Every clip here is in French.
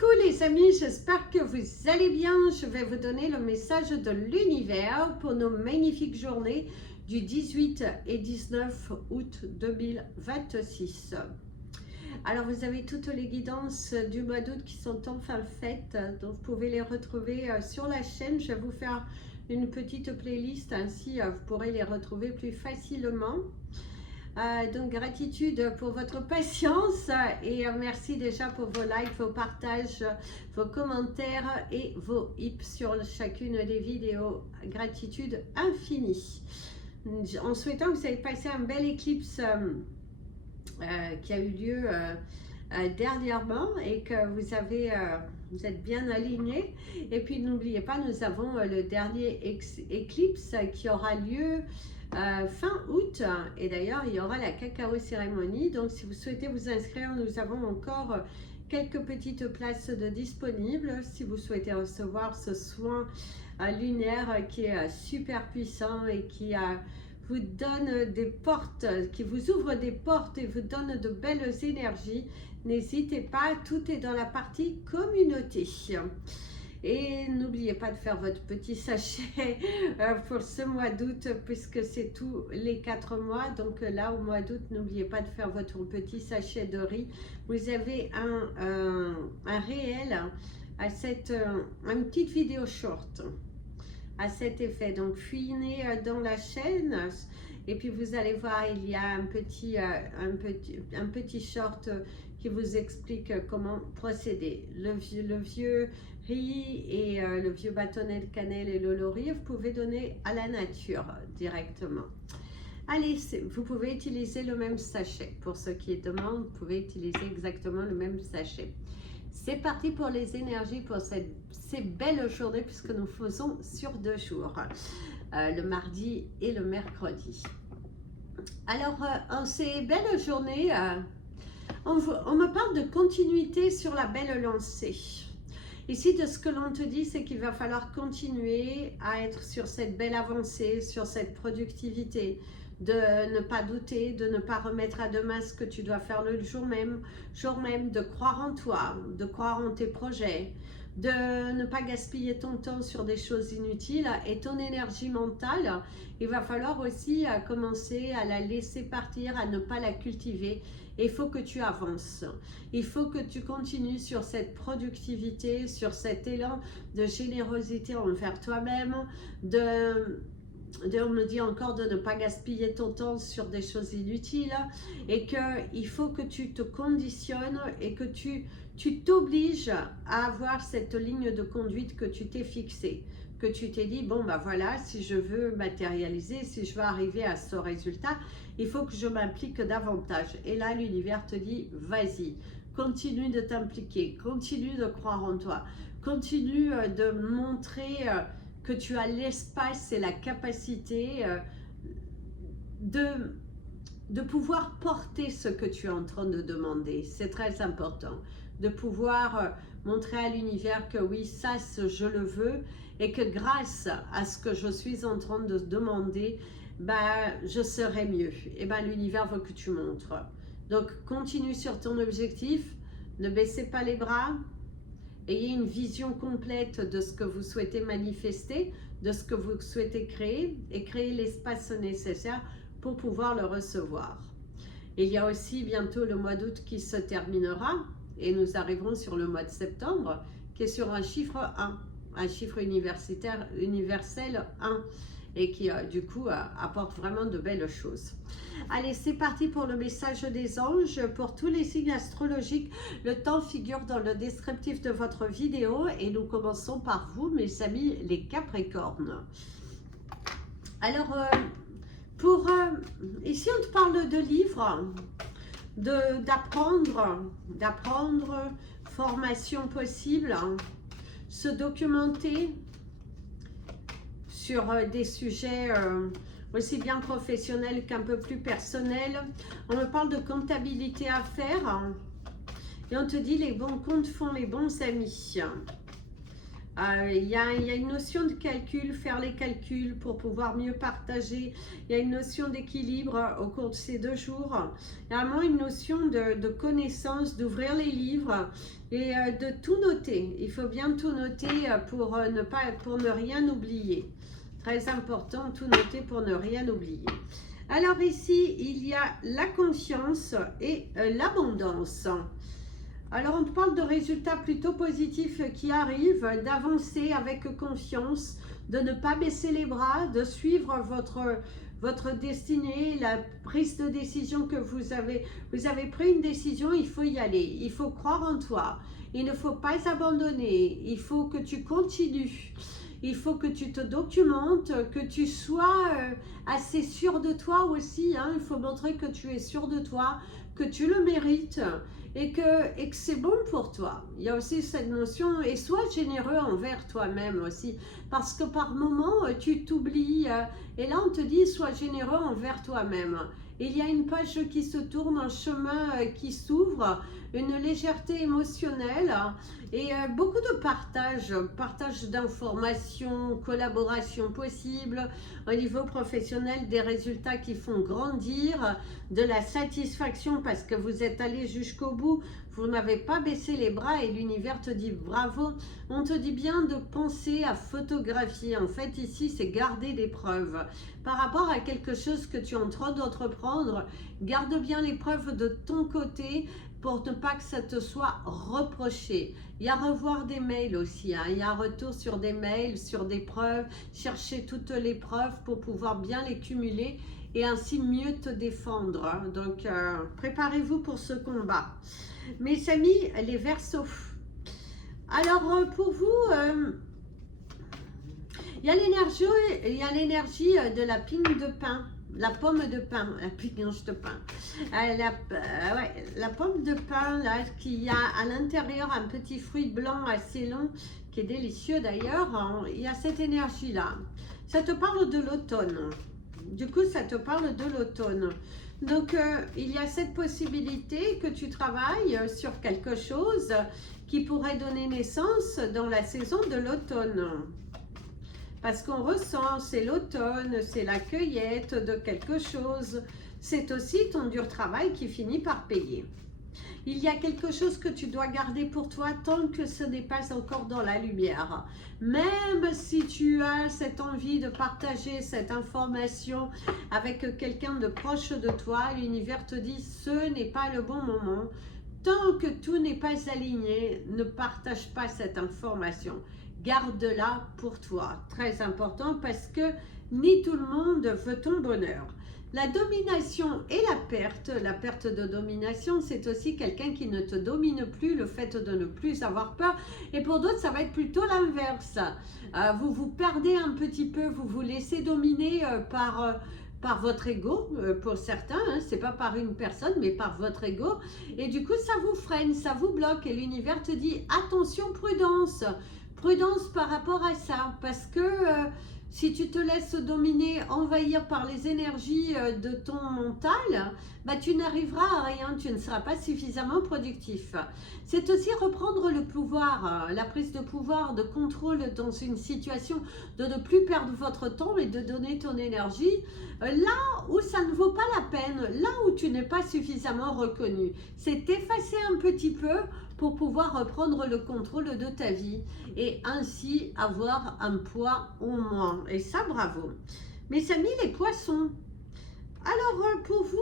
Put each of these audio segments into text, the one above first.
Coucou les amis, j'espère que vous allez bien. Je vais vous donner le message de l'univers pour nos magnifiques journées du 18 et 19 août 2026. Alors vous avez toutes les guidances du mois d'août qui sont enfin faites, donc vous pouvez les retrouver sur la chaîne. Je vais vous faire une petite playlist, ainsi vous pourrez les retrouver plus facilement. Donc gratitude pour votre patience et merci déjà pour vos likes, vos partages, vos commentaires et vos hips sur chacune des vidéos. Gratitude infinie. En souhaitant que vous ayez passé un bel éclipse qui a eu lieu dernièrement et que vous êtes bien alignés. Et puis n'oubliez pas, nous avons le dernier éclipse qui aura lieu fin août, et d'ailleurs il y aura la cacao cérémonie. Donc si vous souhaitez vous inscrire, nous avons encore quelques petites places de disponibles si vous souhaitez recevoir ce soin lunaire qui est super puissant et qui vous donne des portes, qui vous ouvre des portes et vous donne de belles énergies. N'hésitez pas, tout est dans la partie communauté. Et n'oubliez pas de faire votre petit sachet pour ce mois d'août, puisque c'est tous les 4 mois. Donc là, au mois d'août, n'oubliez pas de faire votre petit sachet de riz. Vous avez un réel, une petite vidéo short à cet effet. Donc fouinez dans la chaîne et puis vous allez voir, il y a un petit short qui vous explique comment procéder. Le vieux riz et le vieux bâtonnet de cannelle et le laurier, vous pouvez donner à la nature directement. Allez, vous pouvez utiliser le même sachet. Pour ceux qui demandent, vous pouvez utiliser exactement le même sachet. C'est parti pour les énergies pour ces belles journées, puisque nous faisons sur 2 jours, le mardi et le mercredi. Alors, en ces belles journées, on me parle de continuité sur la belle lancée. Ici, de ce que l'on te dit, c'est qu'il va falloir continuer à être sur cette belle avancée, sur cette productivité, de ne pas douter, de ne pas remettre à demain ce que tu dois faire le jour même, de croire en toi, de croire en tes projets, de ne pas gaspiller ton temps sur des choses inutiles et ton énergie mentale. Il va falloir aussi commencer à la laisser partir, à ne pas la cultiver. Il faut que tu avances, il faut que tu continues sur cette productivité, sur cet élan de générosité envers toi-même, on me dit encore de ne pas gaspiller ton temps sur des choses inutiles et qu'il faut que tu te conditionnes et que tu t'obliges à avoir cette ligne de conduite que tu t'es fixée, que tu t'es dit, bon ben voilà, si je veux matérialiser, si je veux arriver à ce résultat, il faut que je m'implique davantage. Et là, l'univers te dit, vas-y, continue de t'impliquer, continue de croire en toi, continue de montrer que tu as l'espace et la capacité de pouvoir porter ce que tu es en train de demander. C'est très important de pouvoir montrer à l'univers que oui, ça, je le veux, et que grâce à ce que je suis en train de demander, je serai mieux. Et l'univers veut que tu montres. Donc, continue sur ton objectif, ne baissez pas les bras, ayez une vision complète de ce que vous souhaitez manifester, de ce que vous souhaitez créer, et créer l'espace nécessaire pour pouvoir le recevoir. Il y a aussi bientôt le mois d'août qui se terminera, et nous arriverons sur le mois de septembre, qui est sur un chiffre 1, un chiffre universel 1, et qui du coup apporte vraiment de belles choses. Allez, c'est parti pour le message des anges. Pour tous les signes astrologiques, le temps figure dans le descriptif de votre vidéo et nous commençons par vous, mes amis, les Capricornes. Alors, ici on te parle de livres, d'apprendre, formation possible, se documenter sur des sujets aussi bien professionnels qu'un peu plus personnels. On me parle de comptabilité à faire et on te dit les bons comptes font les bons amis. Il y a une notion de calcul, faire les calculs pour pouvoir mieux partager. Il y a une notion d'équilibre au cours de ces 2 jours. Il y a vraiment une notion de connaissance, d'ouvrir les livres et de tout noter. Il faut bien tout noter pour ne rien oublier. Très important, tout noter pour ne rien oublier. Alors ici, il y a la confiance et l'abondance. Alors, on parle de résultats plutôt positifs qui arrivent, d'avancer avec confiance, de ne pas baisser les bras, de suivre votre destinée, la prise de décision que vous avez. Vous avez pris une décision, il faut y aller, il faut croire en toi, il ne faut pas abandonner, il faut que tu continues. Il faut que tu te documentes, que tu sois assez sûr de toi aussi. Hein. Il faut montrer que tu es sûr de toi, que tu le mérites et que c'est bon pour toi. Il y a aussi cette notion, et sois généreux envers toi-même aussi. Parce que par moments, tu t'oublies. Et là, on te dit, sois généreux envers toi-même. Il y a une page qui se tourne, un chemin qui s'ouvre, une légèreté émotionnelle et beaucoup de partage d'informations, collaboration possible au niveau professionnel, des résultats qui font grandir, de la satisfaction parce que vous êtes allé jusqu'au bout, vous n'avez pas baissé les bras et l'univers te dit bravo. On te dit bien de penser à photographier. En fait, ici, c'est garder des preuves. Par rapport à quelque chose que tu es en train d'entreprendre, garde bien les preuves de ton côté pour ne pas que ça te soit reproché. Il y a revoir des mails aussi, hein. Il y a un retour sur des mails, sur des preuves, chercher toutes les preuves pour pouvoir bien les cumuler et ainsi mieux te défendre. Hein. Donc, préparez-vous pour ce combat. Mes amis, les Verseaux. Alors, pour vous, il y a l'énergie de la pigne de pin. La pomme de pin, la pignonge de pin. La pomme de pin, là, qui a à l'intérieur un petit fruit blanc assez long, qui est délicieux d'ailleurs. Hein, il y a cette énergie-là. Ça te parle de l'automne. Du coup, ça te parle de l'automne. Donc, il y a cette possibilité que tu travailles sur quelque chose qui pourrait donner naissance dans la saison de l'automne. Parce qu'on ressent, c'est l'automne, c'est la cueillette de quelque chose. C'est aussi ton dur travail qui finit par payer. Il y a quelque chose que tu dois garder pour toi tant que ce n'est pas encore dans la lumière. Même si tu as cette envie de partager cette information avec quelqu'un de proche de toi, l'univers te dit ce n'est pas le bon moment. Tant que tout n'est pas aligné, ne partage pas cette information. Garde-la pour toi. Très important parce que ni tout le monde veut ton bonheur. La domination et la perte de domination, c'est aussi quelqu'un qui ne te domine plus, le fait de ne plus avoir peur. Et pour d'autres, ça va être plutôt l'inverse. Vous vous perdez un petit peu, vous vous laissez dominer par votre ego, pour certains, hein, c'est pas par une personne, mais par votre ego. Et du coup, ça vous freine, ça vous bloque. Et l'univers te dit, attention, prudence. Prudence par rapport à ça, parce que si tu te laisses dominer, envahir par les énergies de ton mental, bah, tu n'arriveras à rien, tu ne seras pas suffisamment productif. C'est aussi reprendre le pouvoir, la prise de pouvoir, de contrôle dans une situation, de ne plus perdre votre temps et de donner ton énergie là où ça ne vaut pas la peine, là où tu n'es pas suffisamment reconnu. C'est effacer un petit peu pour pouvoir reprendre le contrôle de ta vie et ainsi avoir un poids au moins. Et ça, bravo. Mes amis, les poissons. Alors, pour vous,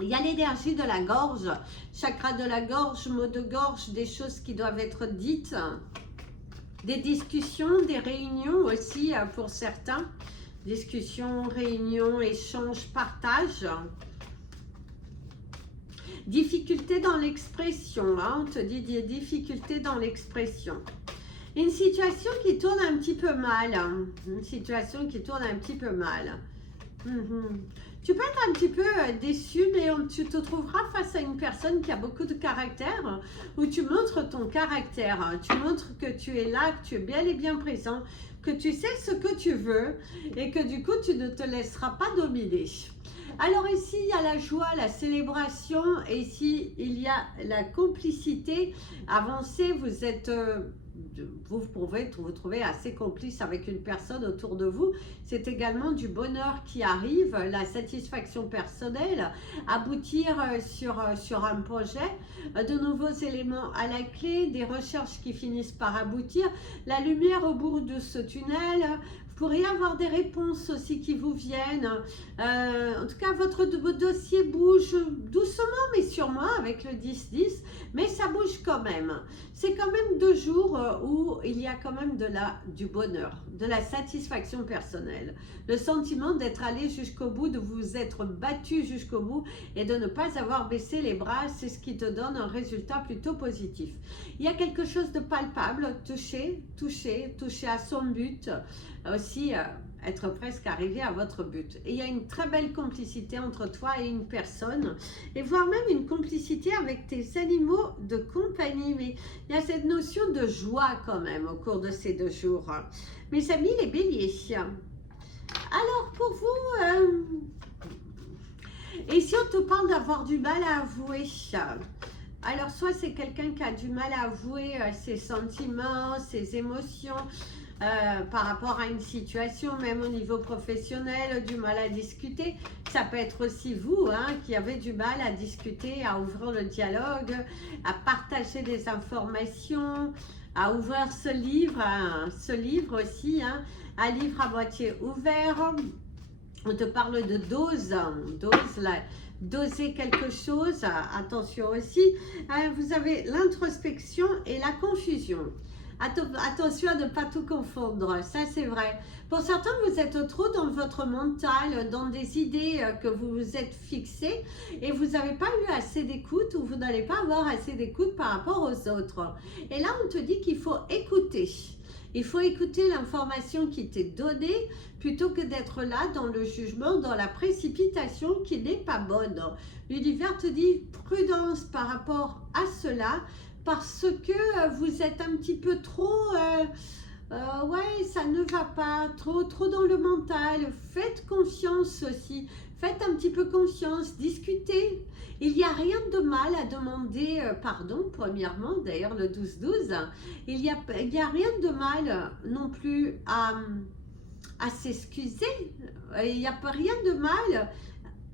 il y a l'énergie de la gorge, chakra de la gorge, mot de gorge, des choses qui doivent être dites, des discussions, des réunions aussi pour certains. Discussions, réunions, échanges, partage. Difficulté dans l'expression, hein, on te dit des difficultés dans l'expression. Une situation qui tourne un petit peu mal, hein, une situation qui tourne un petit peu mal. Mhm. Tu peux être un petit peu déçu, mais tu te trouveras face à une personne qui a beaucoup de caractère, où tu montres ton caractère, hein. Tu montres que tu es là, que tu es bel et bien présent, que tu sais ce que tu veux et que du coup tu ne te laisseras pas dominer. Alors ici, il y a la joie, la célébration, et ici, il y a la complicité avancée. Vous êtes, vous pouvez vous trouver assez complice avec une personne autour de vous. C'est également du bonheur qui arrive, la satisfaction personnelle, aboutir sur un projet, de nouveaux éléments à la clé, des recherches qui finissent par aboutir, la lumière au bout de ce tunnel. Vous pourriez avoir des réponses aussi qui vous viennent. En tout cas, votre dossier bouge doucement mais sûrement avec le 10-10, mais ça bouge quand même. C'est quand même 2 jours où il y a quand même du bonheur, de la satisfaction personnelle, le sentiment d'être allé jusqu'au bout, de vous être battu jusqu'au bout et de ne pas avoir baissé les bras. C'est ce qui te donne un résultat plutôt positif. Il y a quelque chose de palpable, toucher à son but, aussi être presque arrivé à votre but. Et il y a une très belle complicité entre toi et une personne, et voire même une complicité avec tes animaux de compagnie. Mais il y a cette notion de joie quand même au cours de ces 2 jours. Mes amis les béliers, alors pour vous, et si on te parle d'avoir du mal à avouer, alors soit c'est quelqu'un qui a du mal à avouer ses sentiments, ses émotions, par rapport à une situation, même au niveau professionnel, du mal à discuter. Ça peut être aussi vous, hein, qui avez du mal à discuter, à ouvrir le dialogue, à partager des informations, à ouvrir ce livre aussi, hein, un livre à moitié ouvert. On te parle de dose là. Doser quelque chose, attention aussi. Vous avez l'introspection et la confusion. Attention à ne pas tout confondre, ça c'est vrai. Pour certains, vous êtes trop dans votre mental, dans des idées que vous vous êtes fixées et vous n'avez pas eu assez d'écoute, ou vous n'allez pas avoir assez d'écoute par rapport aux autres. Et là, on te dit qu'il faut écouter. Il faut écouter l'information qui t'est donnée plutôt que d'être là dans le jugement, dans la précipitation qui n'est pas bonne. L'univers te dit prudence par rapport à cela, parce que vous êtes un petit peu trop, ouais, ça ne va pas, trop dans le mental. Faites confiance aussi, faites un petit peu confiance, discutez. Il n'y a rien de mal à demander pardon, premièrement, d'ailleurs le 12-12, il n'y a rien de mal non plus à s'excuser, il n'y a pas rien de mal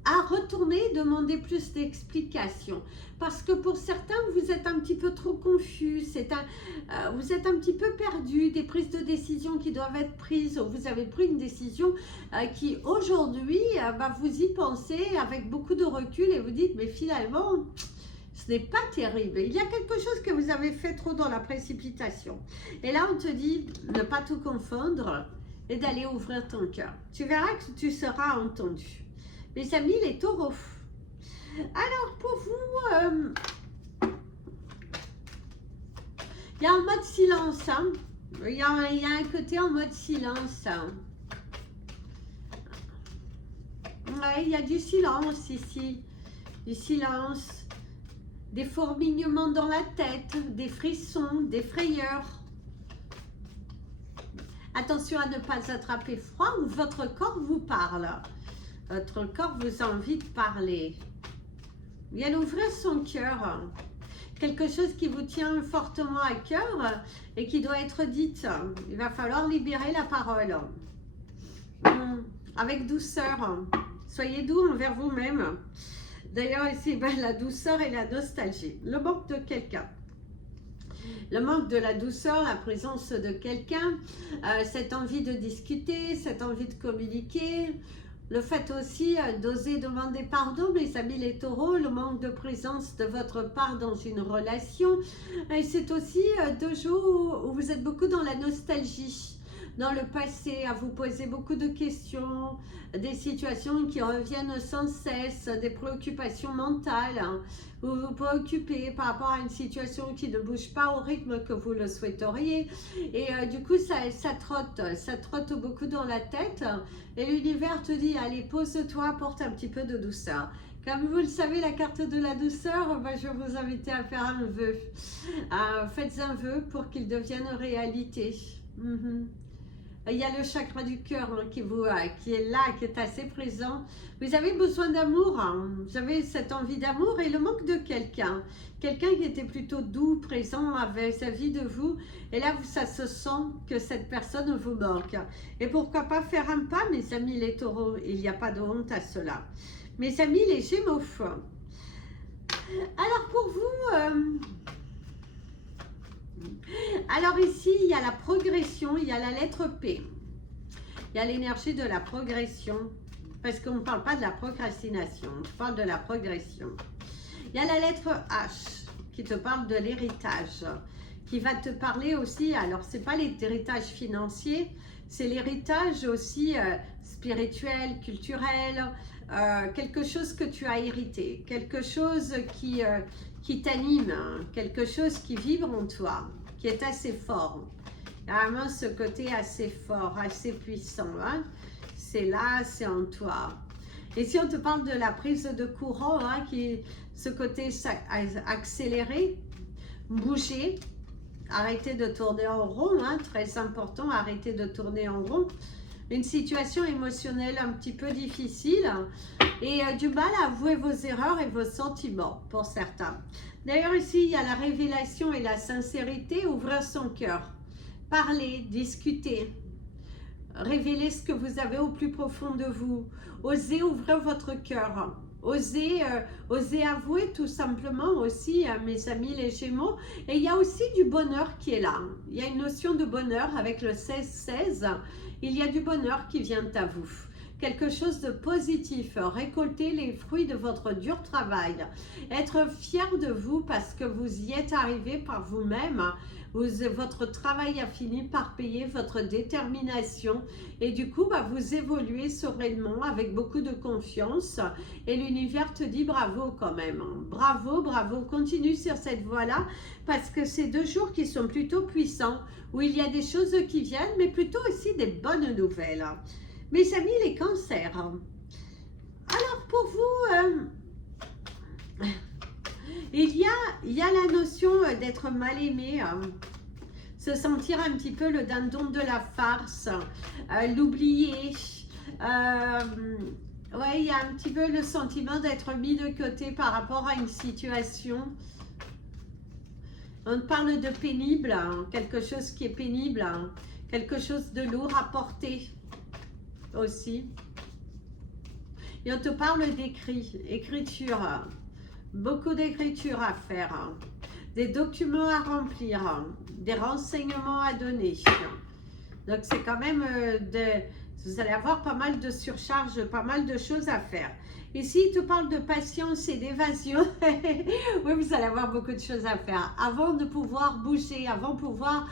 à retourner demander plus d'explications, parce que pour certains vous êtes un petit peu trop confus, vous êtes un petit peu perdu, des prises de décision qui doivent être prises, vous avez pris une décision qui aujourd'hui vous y pensez avec beaucoup de recul et vous dites mais finalement ce n'est pas terrible, il y a quelque chose que vous avez fait trop dans la précipitation. Et là on te dit ne pas tout confondre et d'aller ouvrir ton cœur, tu verras que tu seras entendu. Mes amis les taureaux, alors pour vous, il y a un mode silence, hein. Il y a un côté en mode silence, hein. Ouais, il y a du silence ici, du silence, des fourmillements dans la tête, des frissons, des frayeurs. Attention à ne pas attraper froid ou votre corps vous parle. Votre corps vous a envie de parler. Bien ouvrir son cœur. Quelque chose qui vous tient fortement à cœur et qui doit être dite. Il va falloir libérer la parole. Avec douceur. Soyez doux envers vous-même. D'ailleurs, ici, la douceur et la nostalgie. Le manque de quelqu'un. Le manque de la douceur, la présence de quelqu'un, cette envie de discuter, cette envie de communiquer. Le fait aussi d'oser demander pardon, mes amis les taureaux, le manque de présence de votre part dans une relation. Et c'est aussi 2 jours où vous êtes beaucoup dans la nostalgie. dans le passé, à vous poser beaucoup de questions, des situations qui reviennent sans cesse, des préoccupations mentales, hein. Vous vous préoccupez par rapport à une situation qui ne bouge pas au rythme que vous le souhaiteriez. Et du coup, ça trotte beaucoup dans la tête. Et l'univers te dit, allez, pose-toi, apporte un petit peu de douceur. Comme vous le savez, la carte de la douceur, ben, je vais vous inviter à faire un vœu. Faites un vœu pour qu'il devienne réalité. Il y a le chakra du cœur hein, qui est là, qui est assez présent. Vous avez besoin d'amour, hein. Vous avez cette envie d'amour et le manque de quelqu'un. Quelqu'un qui était plutôt doux, présent avec sa vie de vous. Et là, ça se sent que cette personne vous manque. Et pourquoi pas faire un pas, mes amis les taureaux? Il n'y a pas de honte à cela. Mes amis les gémeaux. Alors pour vous... Alors ici, il y a la progression, il y a la lettre P. Il y a l'énergie de la progression, parce qu'on ne parle pas de la procrastination, on parle de la progression. Il y a la lettre H, qui te parle de l'héritage, qui va te parler aussi, alors c'est pas l'héritage financier, c'est l'héritage aussi spirituel, culturel, quelque chose que tu as hérité, quelque chose qui t'anime, hein, quelque chose qui vibre en toi, qui est assez fort. Il y a vraiment ce côté assez fort, assez puissant. Hein? C'est là, c'est en toi. Et si on te parle de la prise de courant, hein, ce côté accéléré, bouger, arrêter de tourner en rond, hein, très important, arrêter de tourner en rond. Une situation émotionnelle un petit peu difficile et du mal à avouer vos erreurs et vos sentiments pour certains. D'ailleurs ici, il y a la révélation et la sincérité, ouvrir son cœur, parler, discuter, révéler ce que vous avez au plus profond de vous, osez ouvrir votre cœur, osez avouer tout simplement aussi, mes amis les Gémeaux. Et il y a aussi du bonheur qui est là. Il y a une notion de bonheur avec le 16-16. Il y a du bonheur qui vient à vous. Quelque chose de positif, récolter les fruits de votre dur travail, être fier de vous parce que vous y êtes arrivé par vous-même, votre travail a fini par payer votre détermination et du coup vous évoluez sereinement avec beaucoup de confiance et l'univers te dit bravo quand même, bravo, bravo, continue sur cette voie-là parce que c'est 2 jours qui sont plutôt puissants où il y a des choses qui viennent mais plutôt aussi des bonnes nouvelles. Mes amis les cancers, alors pour vous, il y a la notion d'être mal aimé, se sentir un petit peu le dindon de la farce, l'oublier, ouais, il y a un petit peu le sentiment d'être mis de côté par rapport à une situation. On parle de pénible, hein, quelque chose qui est pénible, hein, quelque chose de lourd à porter aussi. Et on te parle écriture, beaucoup d'écriture à faire, des documents à remplir, des renseignements à donner. Donc c'est quand même, vous allez avoir pas mal de surcharge, pas mal de choses à faire. Ici, il te parle de patience et d'évasion. Oui, vous allez avoir beaucoup de choses à faire. Avant de pouvoir bouger, avant de pouvoir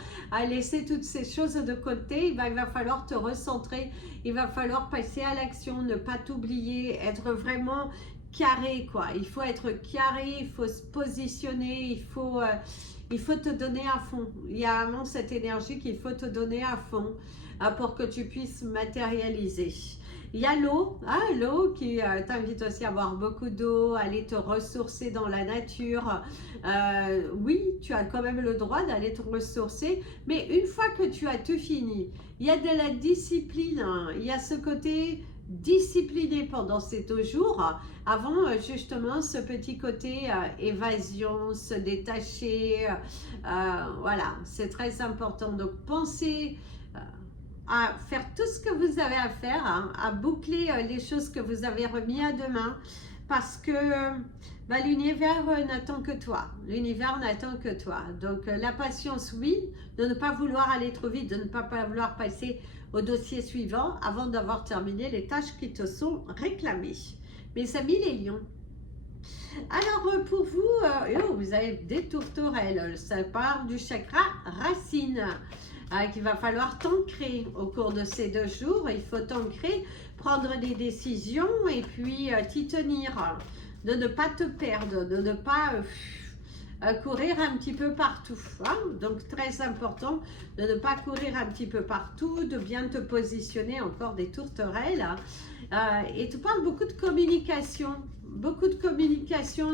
laisser toutes ces choses de côté, il va falloir te recentrer. Il va falloir passer à l'action, ne pas t'oublier, être vraiment carré, quoi. Il faut être carré, il faut se positionner, il faut te donner à fond. Il y a vraiment cette énergie qu'il faut te donner à fond pour que tu puisses matérialiser. Il y a l'eau, hein, l'eau qui t'invite aussi à boire beaucoup d'eau, aller te ressourcer dans la nature. Oui, tu as quand même le droit d'aller te ressourcer, mais une fois que tu as tout fini, il y a de la discipline, hein, il y a ce côté discipliné pendant ces 2 jours, avant justement ce petit côté évasion, se détacher, voilà, c'est très important. Donc pensez à faire tout ce que vous avez à faire, hein, à boucler les choses que vous avez remis à demain, parce que l'univers n'attend que toi. L'univers n'attend que toi. Donc la patience, oui, de ne pas vouloir aller trop vite, de ne pas vouloir passer au dossier suivant avant d'avoir terminé les tâches qui te sont réclamées. Mes amis les lions, Alors pour vous, vous avez des tourterelles, ça part du chakra racine, qu'il va falloir t'ancrer au cours de ces 2 jours. Il faut t'ancrer, prendre des décisions et puis t'y tenir, de ne pas te perdre, de ne pas courir un petit peu partout. Hein? Donc très important de ne pas courir un petit peu partout, de bien te positionner, encore des tourterelles. Et tu parles beaucoup de communication,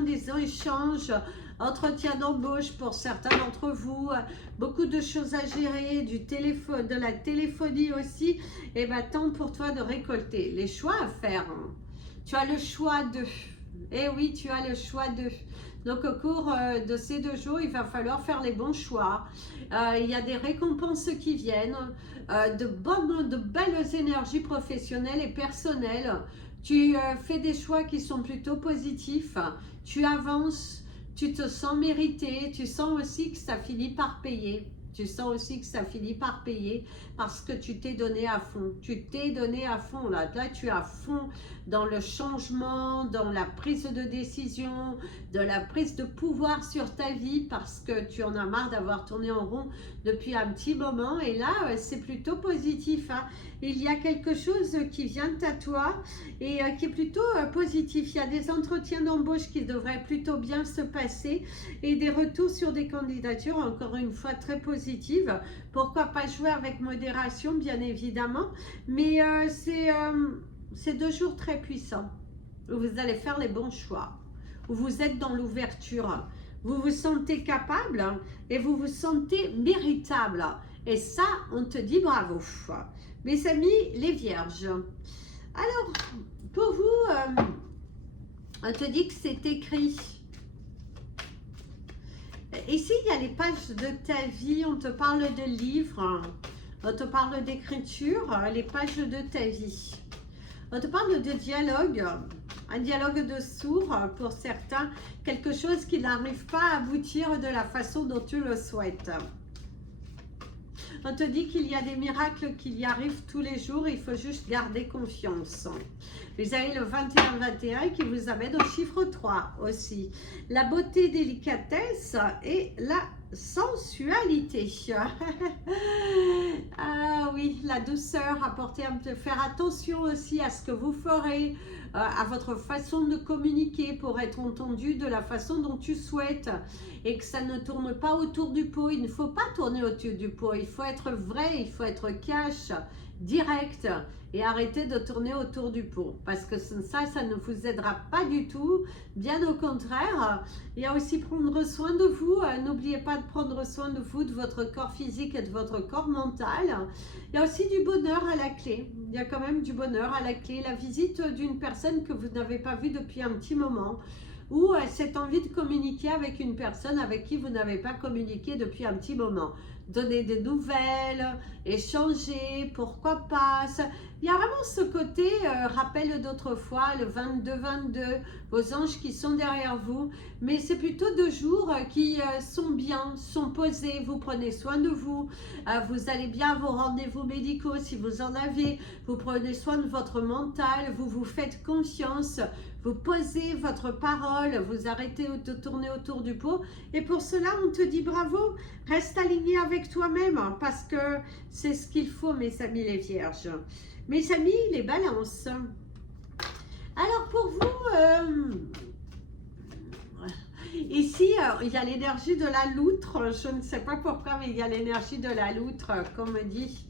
des échanges, entretien d'embauche pour certains d'entre vous, beaucoup de choses à gérer, du téléphone, de la téléphonie aussi. Et bien, temps pour toi de récolter les choix à faire. Hein. Tu as le choix de. Eh oui, tu as le choix de. Donc au cours de ces 2 jours, il va falloir faire les bons choix. Il y a des récompenses qui viennent, de belles énergies professionnelles et personnelles. Tu fais des choix qui sont plutôt positifs. Tu avances, tu te sens mérité. Tu sens aussi que ça finit par payer. Tu sens aussi que ça finit par payer parce que tu t'es donné à fond. Tu t'es donné à fond là. Là, tu es à fond dans le changement, dans la prise de décision, de la prise de pouvoir sur ta vie parce que tu en as marre d'avoir tourné en rond depuis un petit moment. Et là, c'est plutôt positif. Hein. Il y a quelque chose qui vient à toi et qui est plutôt positif. Il y a des entretiens d'embauche qui devraient plutôt bien se passer et des retours sur des candidatures, encore une fois, très positives. Pourquoi pas jouer avec modération, bien évidemment, mais c'est 2 jours très puissants où vous allez faire les bons choix, où vous êtes dans l'ouverture, vous vous sentez capable et vous vous sentez méritable. Et ça, on te dit bravo. Mes amis, les vierges. Alors, pour vous, on te dit que c'est écrit. Ici, il y a les pages de ta vie, on te parle de livres, on te parle d'écriture, les pages de ta vie. On te parle de dialogue, un dialogue de sourds pour certains, quelque chose qui n'arrive pas à aboutir de la façon dont tu le souhaites. On te dit qu'il y a des miracles qui y arrivent tous les jours, il faut juste garder confiance. Vous avez le 21-21 qui vous amène au chiffre 3 aussi. La beauté, délicatesse et la sensualité. Ah oui, la douceur, faire attention aussi à ce que vous ferez, à votre façon de communiquer pour être entendu de la façon dont tu souhaites et que ça ne tourne pas autour du pot. Il ne faut pas tourner autour du pot, il faut être vrai, il faut être cash, direct et arrêter de tourner autour du pot parce que ça ne vous aidera pas du tout, bien au contraire. Il y a aussi prendre soin de vous, n'oubliez pas de prendre soin de vous, de votre corps physique et de votre corps mental. Il y a aussi du bonheur à la clé, il y a quand même du bonheur à la clé, la visite d'une personne que vous n'avez pas vue depuis un petit moment, ou cette envie de communiquer avec une personne avec qui vous n'avez pas communiqué depuis un petit moment. Donner des nouvelles, échanger, pourquoi pas. Il y a vraiment ce côté rappel d'autrefois, le 22-22, vos anges qui sont derrière vous. Mais c'est plutôt 2 jours qui sont bien, sont posés, vous prenez soin de vous. Vous allez bien à vos rendez-vous médicaux si vous en avez. Vous prenez soin de votre mental, vous vous faites confiance. Vous posez votre parole, vous arrêtez de tourner autour du pot. Et pour cela, on te dit bravo. Reste aligné avec toi-même parce que c'est ce qu'il faut, mes amis les vierges. Mes amis les balances. Alors pour vous, ici, il y a l'énergie de la loutre. Je ne sais pas pourquoi, mais il y a l'énergie de la loutre, comme on dit.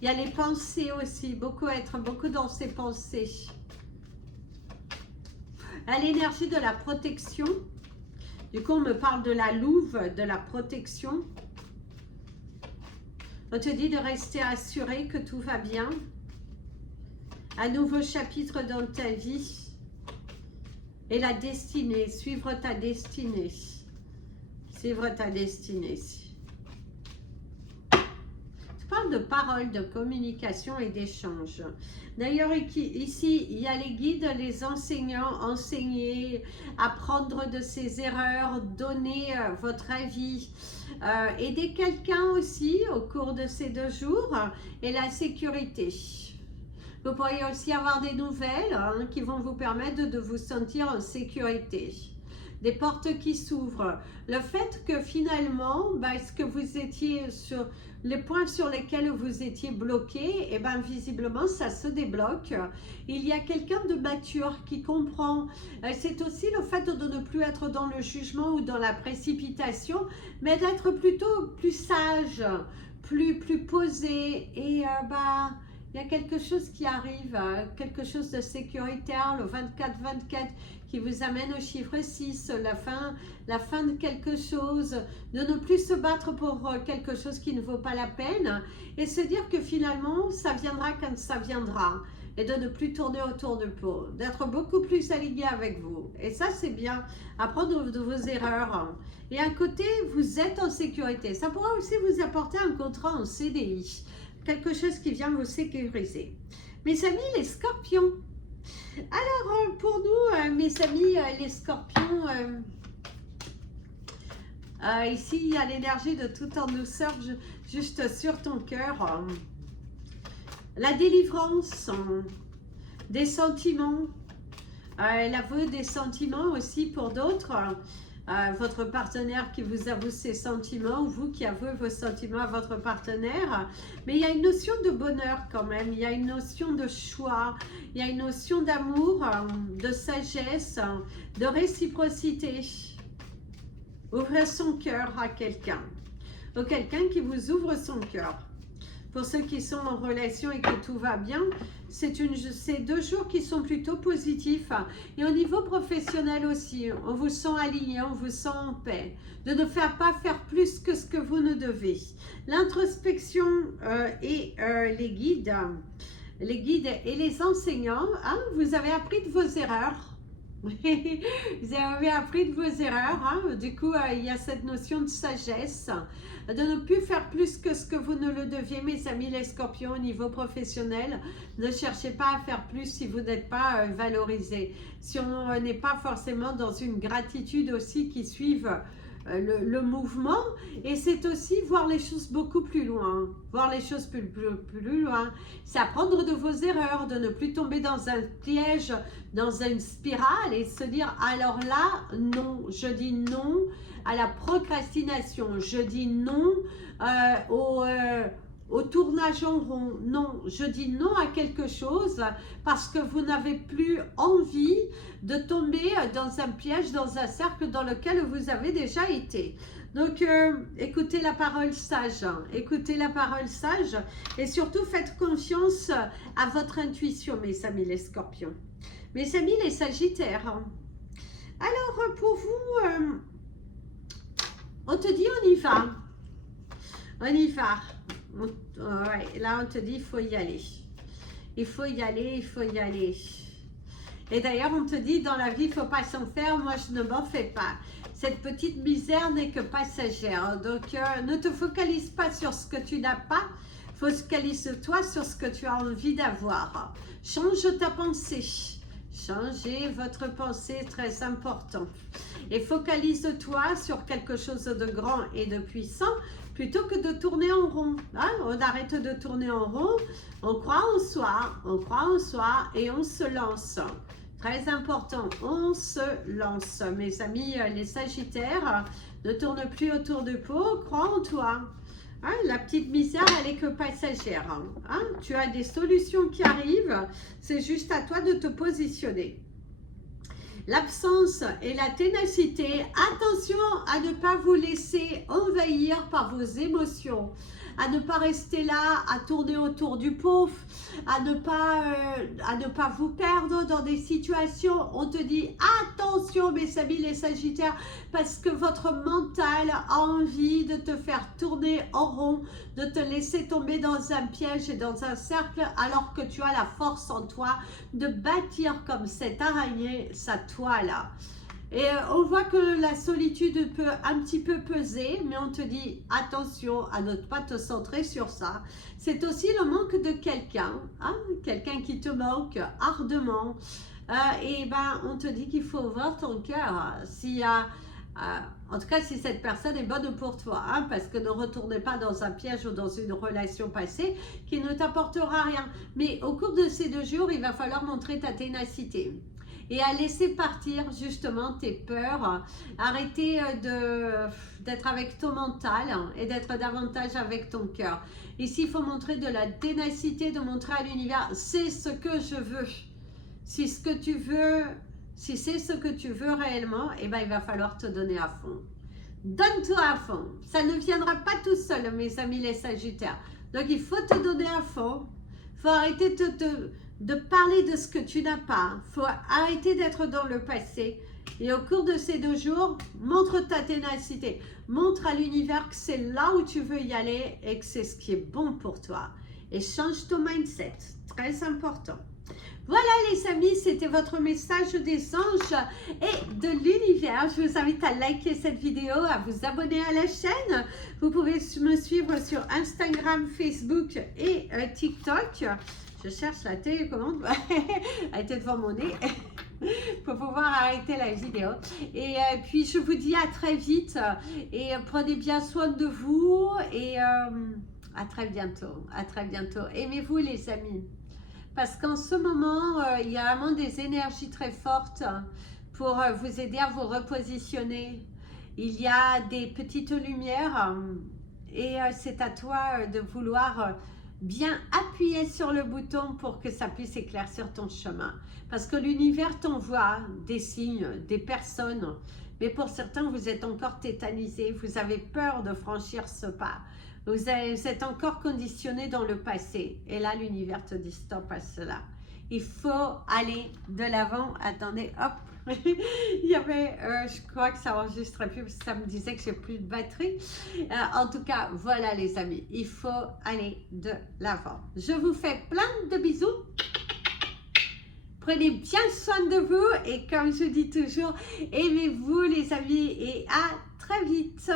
Il y a les pensées aussi, beaucoup dans ses pensées. À l'énergie de la protection. Du coup, on me parle de la louve, de la protection. On te dit de rester assuré que tout va bien. Un nouveau chapitre dans ta vie. Et la destinée, suivre ta destinée. Suivre ta destinée. Parle de parole, de communication et d'échange. D'ailleurs, ici, il y a les guides, les enseignants, enseigner, apprendre de ses erreurs, donner votre avis, aider quelqu'un aussi au cours de ces 2 jours et la sécurité. Vous pourriez aussi avoir des nouvelles hein, qui vont vous permettre de vous sentir en sécurité. Des portes qui s'ouvrent. Le fait que finalement, ce que vous étiez sur les points sur lesquels vous étiez bloqué, et visiblement ça se débloque. Il y a quelqu'un de mature qui comprend. C'est aussi le fait de ne plus être dans le jugement ou dans la précipitation, mais d'être plutôt plus sage, plus posé. Et il y a quelque chose qui arrive, quelque chose de sécuritaire, le 24-24 qui vous amène au chiffre 6, la fin de quelque chose, de ne plus se battre pour quelque chose qui ne vaut pas la peine et se dire que finalement ça viendra quand ça viendra et de ne plus tourner autour du pot, d'être beaucoup plus aligné avec vous. Et ça c'est bien, apprendre de vos erreurs. Et à côté, vous êtes en sécurité. Ça pourra aussi vous apporter un contrat en CDI, quelque chose qui vient vous sécuriser. Mes amis les scorpions, alors pour nous mes amis les scorpions, ici il y a l'énergie de tout en douceur juste sur ton cœur, la délivrance des sentiments, l'aveu des sentiments aussi pour d'autres, votre partenaire qui vous avoue ses sentiments ou vous qui avouez vos sentiments à votre partenaire. Mais il y a une notion de bonheur quand même, il y a une notion de choix, il y a une notion d'amour, de sagesse, de réciprocité. Ouvrir son cœur à quelqu'un, ou quelqu'un qui vous ouvre son cœur. Pour ceux qui sont en relation et que tout va bien, c'est 2 jours qui sont plutôt positifs. Et au niveau professionnel aussi, on vous sent aligné, on vous sent en paix. De ne pas faire plus que ce que vous ne devez. L'introspection et les guides et les enseignants, hein, vous avez appris de vos erreurs. Vous avez appris de vos erreurs, hein? Du coup il y a cette notion de sagesse, de ne plus faire plus que ce que vous ne le deviez, mes amis les scorpions, au niveau professionnel. Ne cherchez pas à faire plus si vous n'êtes pas valorisé, si on n'est pas forcément dans une gratitude aussi qui suive le mouvement. Et c'est aussi voir les choses beaucoup plus loin, voir les choses plus loin, c'est apprendre de vos erreurs, de ne plus tomber dans un piège, dans une spirale et se dire alors là non, je dis non à la procrastination, je dis non au tournage en rond, non, je dis non à quelque chose parce que vous n'avez plus envie de tomber dans un piège, dans un cercle dans lequel vous avez déjà été. Donc écoutez la parole sage, hein, écoutez la parole sage et surtout faites confiance à votre intuition, mes amis les scorpions. Mes amis les sagittaires, hein. Alors pour vous, on te dit on y va, on y va. Ouais, là on te dit il faut y aller, il faut y aller, il faut y aller. Et d'ailleurs on te dit dans la vie il ne faut pas s'en faire, moi je ne m'en fais pas. Cette petite misère n'est que passagère, donc ne te focalise pas sur ce que tu n'as pas, focalise-toi sur ce que tu as envie d'avoir. Change ta pensée, changez votre pensée, très important. Et focalise-toi sur quelque chose de grand et de puissant, plutôt que de tourner en rond. Hein? On arrête de tourner en rond, on croit en soi et on se lance. Très important, on se lance. Mes amis les sagittaires, ne tourne plus autour du pot, crois en toi. Hein? La petite misère, elle est que passagère. Hein? Tu as des solutions qui arrivent, c'est juste à toi de te positionner. L'absence et la ténacité, attention à ne pas vous laisser envahir par vos émotions, à ne pas rester là, à tourner autour du pot, à ne pas vous perdre dans des situations. On te dit attention mes amis les sagittaires, parce que votre mental a envie de te faire tourner en rond, de te laisser tomber dans un piège et dans un cercle, alors que tu as la force en toi de bâtir comme cette araignée sa toile. Et on voit que la solitude peut un petit peu peser, mais on te dit attention à ne pas te centrer sur ça. C'est aussi le manque de quelqu'un, hein, quelqu'un qui te manque ardemment. Et ben on te dit qu'il faut ouvrir ton cœur. S'il y a En tout cas, si cette personne est bonne pour toi, hein, parce que ne retournez pas dans un piège ou dans une relation passée qui ne t'apportera rien. Mais au cours de ces 2 jours, il va falloir montrer ta ténacité et à laisser partir justement tes peurs, arrêter d'être avec ton mental et d'être davantage avec ton cœur. Ici, il faut montrer de la ténacité, de montrer à l'univers, c'est ce que je veux. Si ce que tu veux, si c'est ce que tu veux réellement, eh ben, il va falloir te donner à fond. Donne-toi à fond. Ça ne viendra pas tout seul, mes amis les Sagittaires. Donc, il faut te donner à fond. Il faut arrêter de parler de ce que tu n'as pas. Il faut arrêter d'être dans le passé. Et au cours de ces 2 jours, montre ta ténacité. Montre à l'univers que c'est là où tu veux y aller et que c'est ce qui est bon pour toi. Et change ton mindset. Très important. Voilà les amis, c'était votre message des anges et de l'univers. Je vous invite à liker cette vidéo, à vous abonner à la chaîne. Vous pouvez me suivre sur Instagram, Facebook et TikTok. Je cherche la télécommande. Elle était devant mon nez pour pouvoir arrêter la vidéo. Et puis je vous dis à très vite et prenez bien soin de vous et à très bientôt. À très bientôt. Aimez-vous les amis. Parce qu'en ce moment, il y a vraiment des énergies très fortes pour vous aider à vous repositionner. Il y a des petites lumières et c'est à toi de vouloir bien appuyer sur le bouton pour que ça puisse éclaircir ton chemin. Parce que l'univers t'envoie des signes, des personnes. Mais pour certains, vous êtes encore tétanisés, vous avez peur de franchir ce pas. Vous êtes encore conditionné dans le passé. Et là, l'univers te dit stop à cela. Il faut aller de l'avant. Attendez, hop. Il y avait, je crois que ça enregistrait plus, parce que ça me disait que j'ai plus de batterie. En tout cas, voilà les amis. Il faut aller de l'avant. Je vous fais plein de bisous. Prenez bien soin de vous. Et comme je dis toujours, aimez-vous les amis. Et à très vite.